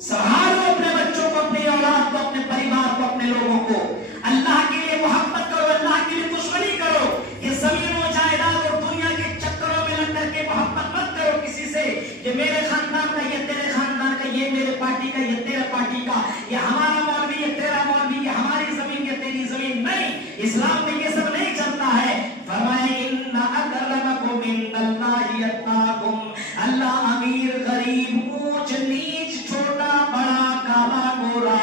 संभालो अपने बच्चों को, अपनी औलाद को, अपने परिवार को, अपने लोगों को। अल्लाह के लिए मोहब्बत करो, अल्लाह के लिए दुश्मनी करो। ये जमीनों जायदाद और दुनिया के चक्करों में लग करके मोहब्बत मत करो किसी से। ये मेरे खानदान का, ये तेरे खानदान का, ये मेरे पार्टी का, ये तेरे पार्टी का, ये हमारा मौलवी, ये तेरा मौलवी, ये हमारी जमीन, ये तेरी जमीन। नहीं, इस्लाम में ये सब नहीं चलता है। फरमाए इन्ना अकरमकुम इंदल्लाहि अत्काकुम। अल्लाह अमीर गरीब, ऊंच नीच, छोटा बड़ा, काला गोरा,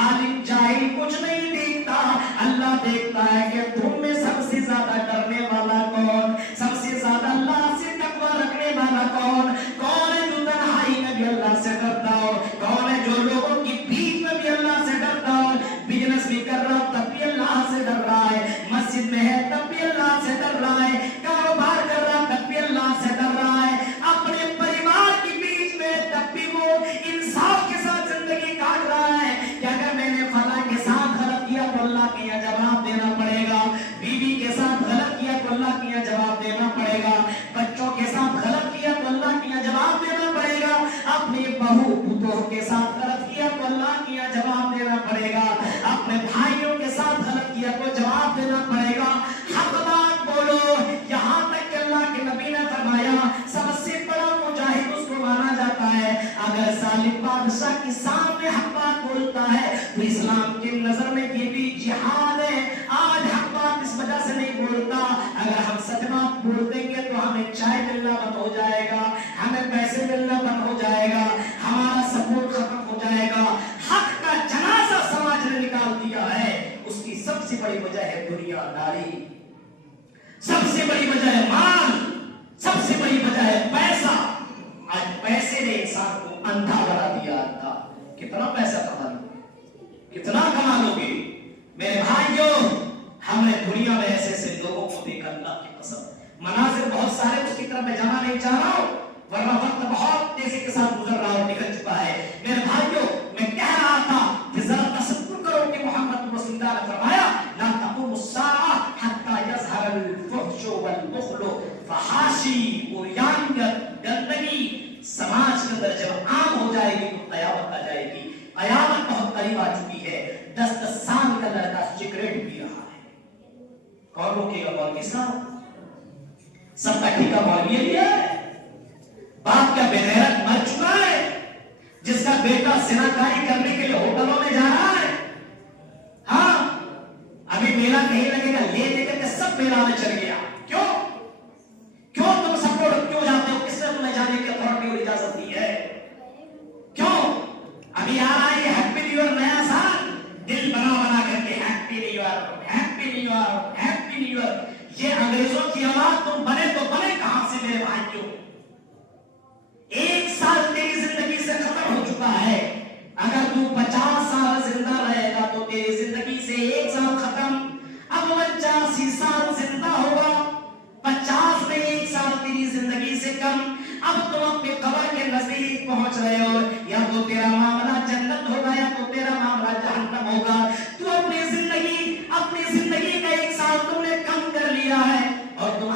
आलिम जाहिल कुछ नहीं देखता। अल्लाह देखता है कि तुम में सबसे ज्यादा डरने वाला कौन, सबसे ज्यादा अल्लाह से तकवा रखने वाला कौन, कौन है जो तन्हाई में भी अल्लाह से डरता हो, कौन है जो लोगों की भीड़ में भी अल्लाह से डरता हो। बिजनेस भी कर रहा तब भी अल्लाह से डर रहा है, मस्जिद में है तब भी अल्लाह से डर रहा है, कारोबार कर रहा तब भी अल्लाह से डर रहा है, अपने परिवार के बीच में तब भी वो इंसाफ के साथ जिंदगी काट रहा है कि अगर मैंने फला के साथ गलत किया तो अल्लाह के यहाँ जवाब देना पड़ेगा, बीवी के साथ गलत किया तो अल्लाह के यहाँ जवाब देना पड़ेगा, बच्चों के साथ गलत किया तो अल्लाह के यहाँ जवाब देना पड़ेगा, अपने बहू पुतों के साथ गलत किया तो अल्लाह के यहाँ जवाब देना पड़ेगा, अपने भाइयों के साथ गलत किया तो जवाब देना पड़ेगा। हक बात बोलो। यहाँ तक कि अल्लाह के नबी ने फरमाया सबसे बड़ा मुजाहिद उसको माना जाता है अगर जालिम बादशाह के सामने हक बात बोलता है तो इस्लाम की नजर में ये भी जिहाद है। आज हक बात इस वजह से नहीं बोलता, अगर हम सच बात बोल देंगे तो हमें चाय मिलना बंद हो जाएगा, हमें पैसे मिलना बंद हो जाएगा, हमारा सपोर्ट खत्म हो जाएगा। हक का जनाजा समाज ने निकाल दिया है, उसकी सबसे बड़ी वजह है दुनियादारी, सबसे बड़ी वजह है माल, सबसे बड़ी वजह है पैसा। आज पैसे ने इंसान को अंधा बना दिया। अंधा कितना पैसा कमा लोगे, कितना कमा लोगे मेरे भाइयों। हमने दुनिया में ऐसे ऐसे लोगों को देखा, अल्लाह की कसम मनाजिर बहुत सारे, उसकी तरफ मैं जाना नहीं चाह रहा हूं वरना वक्त बहुत तेजी के साथ गुजर रहा और निकल चुका है। मेरे भाइयों मैं कह रहा था कि जरा तसव्वुर करो कि मोहम्मद रसूलुल्लाह ने फरमाया ला तक़ूमु अस्साअह हत्ता यज़हरल फुहशु वल बुख्लु फहाशी। गंदगी समाज के अंदर जब आम हो जाएगी तो कयामत आ जाएगी। कयामत बहुत करीब आ चुकी है। 10-10 साल का लड़का सिगरेट पी रहा है, कौन रोकेगा? मौलवी साहब, सबका ठीका मौलवी लिया है। बाप का बेगैरत मर चुका है, जिसका बेटा सिनाकारी करने के लिए होटलों में जा रहा है। हाँ, अभी मेला नहीं लगेगा, ले लेकर के सब मेला में चल गया। क्यों क्यों तुम सपोर्ट क्यों जाते हो? किसने तुम्हें जाने की अथॉरिटी और इजाजत दी है? क्यों? अभी आ रहा है हैप्पी न्यू ईयर, नया साल, दिल बना बना करके happy new year, happy new year, happy new year. ये अंग्रेजों की औलाद तुम बने तो बने कहां से मेरे भाइयों? एक साल तेरी जिंदगी से खत्म हो चुका है। अगर तू 50 साल जिंदा रहेगा तो तेरी जिंदगी से एक साल खत्म। अब 85 साल जिंदा होगा, 50 में एक साल तेरी जिंदगी से कम। अब तुम अपने कब्र के नजदीक पहुंच रहे हो, या तो तेरा मामला जन्नत होगा या तो तेरा मामला जहन्नम होगा। तू अपनी जिंदगी का एक साल तुमने कम कर लिया है और तुम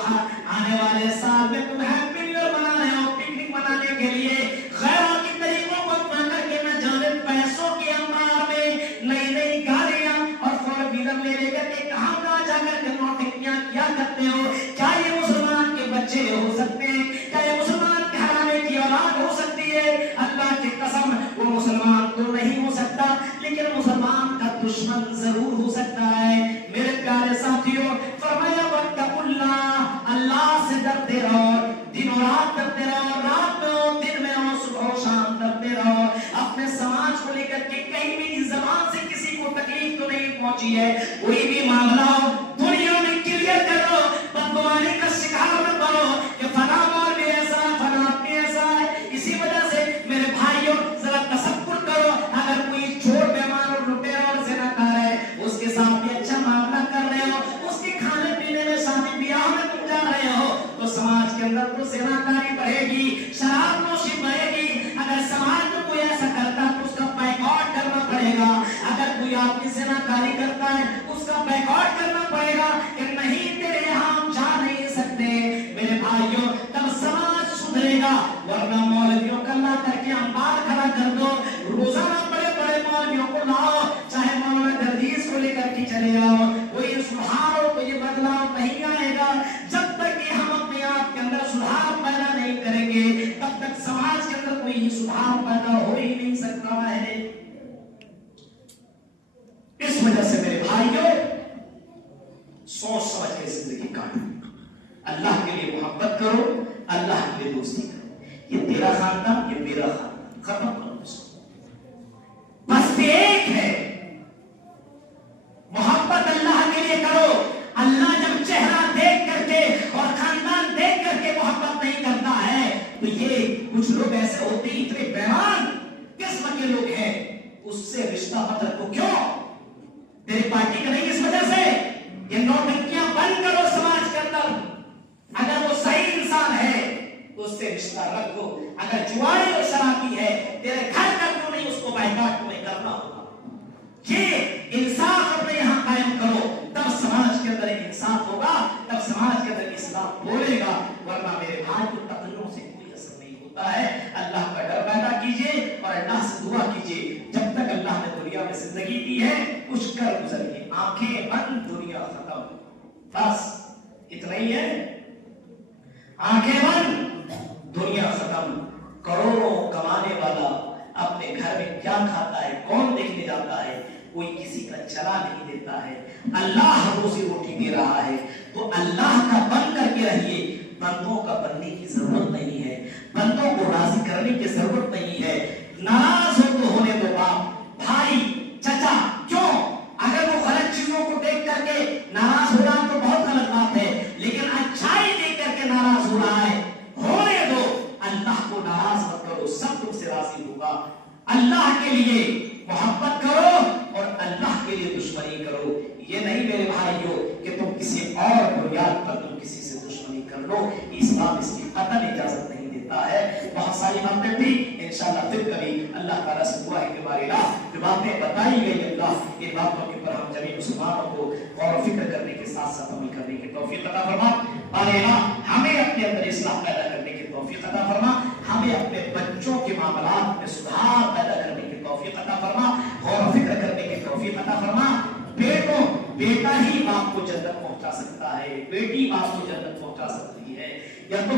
आने वाले साल में तुम हैप्पी न्यू ईयर मना रहे हो पिकनिक मनाने के लिए। गैरों के तरीकों को अपना करके न जाने पैसों के अंबार में नई नई गाड़ियां और 4 व्हीलर ले लेकर के कहां जाकर के नौटंकियां किया करते हो। क्या ये मुसलमान के बच्चे हो सकते हैं? क्या ये मुसलमान के घराने की औलाद हो सकती है? अल्लाह की कसम वो मुसलमान तो नहीं हो सकता, लेकिन मुसलमान का दुश्मन जरूर हो सकता है। मेरे प्यारे साथियों, फरमाया वत्तकुल्लाह, अल्लाह से डरते रहो, दिन और रात डरते रहो, रात में हो दिन में हो सुबह शाम डरते रहो। अपने समाज को लेकर के कहीं भी इस ज़बान से किसी को तकलीफ तो नहीं पहुंची है। कोई भी मामला हो दुनिया में क्लियर करो, बदगुमानी का शिकार मत बनो कि फला मौलवी ऐसा, फला आदमी ऐसा है। इसी वजह से मेरे भाइयों जरा तसव्वुर करो, अगर कोई चोर बेईमान और लुटेरा और ज़िनाकार है, उसके साथ भी अच्छा मामला कर रहे हो, उसके खाने पीने में शादी ब्याह में तुम जा रहे हो, तो समाज के अंदर तो ज़िनाकारी बढ़ेगी, शराब नोशी बढ़ेगी। अगर समाज में कोई ऐसा करता है तो उसका बाइकआउट करना पड़ेगा। अगर कोई आदमी ज़िनाकारी करता है उसका बाइकआउट करना पड़ेगा कि नहीं तेरे यहाँ हम जा नहीं सकते। मेरे भाइयों, तब समाज सुधरेगा, वरना मौलवियों का ला करके अंबार खड़ा कर दो, करके चले आओ, कोई सुधार कोई बदलाव नहीं आएगा। जब तक कि हम अपने आप के अंदर सुधार पैदा नहीं करेंगे, तब तक समाज के अंदर कोई सुधार पैदा हो ही नहीं सकता है। इस वजह से मेरे भाइयों, सोच समझ के जिंदगी काटो, अल्लाह के लिए मोहब्बत करो, अल्लाह के लिए दोस्ती करो। ये तेरा खानदान, ये मेरा खानदान, खत्म करो इसको। बस एक है, मोहब्बत अल्लाह के लिए करो। अल्लाह जब चेहरा देख करके और खानदान देख करके मोहब्बत नहीं करता है, तो ये कुछ लोग ऐसे होते हैं, इतने बेईमान किस्म के लोग हैं, उससे रिश्ता मत रखो। क्यों? तेरी पार्टी का नहीं, इस वजह से ये नौटंकियां बंद करो समाज के अंदर। अगर वो सही इंसान है तो उससे रिश्ता रखो। अगर जुआरी और शराबी है, तेरे घर का क्यों नहीं, उसको बाइकाट तुम्हें करना होगा। ये इंसाफ अपने यहाँ कायम करो, तब समाज के अंदर इंसाफ होगा, तब समाज के अंदर इस्लाम बोलेगा। वरना मेरे भाई को तकलीफों से कोई असर नहीं होता है। अल्लाह का डर पैदा कीजिए और अल्लाह से दुआ कीजिए। जब तक अल्लाह ने दुनिया में जिंदगी दी है, कुछ कर गुजरिए, आंखें बंद, दुनिया खत्म, बस इतना ही है। आंखें बंद, दुनिया खत्म। करोड़ों कमाने वाला अपने घर में क्या खाता है, कौन देखने जाता है? कोई किसी का चला नहीं देता है। अल्लाह रोजी रोटी दे रहा है, तो अल्लाह का बन करके रहिए। बंदों का बनने की जरूरत नहीं है, बंदों को राजी करने की जरूरत नहीं है। नाराज हो तो होने दो, बाप भाई चचा, क्यों? अगर वो गलत चीजों को देख करके नाराज हो रहा तो बहुत गलत बात है, लेकिन अच्छाई देख करके नाराज हो रहा है, होने दो। अल्लाह को नाराज मत करो, सब तुमसे राजी होगा। अल्लाह के लिए मोहब्बत करो और अल्लाह के लिए दुश्मनी करो। ये नहीं मेरे भाइयों कि तुम किसी और बुनियाद पर तुम किसी से दुश्मनी कर लो, इस्लाम इसकी कतई इजाजत नहीं देता है। बहुत सारी बातें थी, इंशाअल्लाह फिर कभी अल्लाह ताला से दुआ है कि बारिला जो बातें बताई गई, अल्लाह इन बातों के ऊपर हम जमीन मुसलमानों को गौर फिक्र करने के साथ साथ अमल करने की तौफीक अता फरमा। बारिला हमें अपने अंदर इस्लाह पैदा करने की तौफीक अता फरमा। हमें अपने बच्चों के मामलात में सुधार पैदा करने की तौफीक अता फरमा, गौर फिक्र करने की तौफीक अता फरमा। बेटों, बेटा ही बाप को जन्नत पहुंचा सकता है, बेटी बाप को जन्नत पहुंचा सकती है। या तो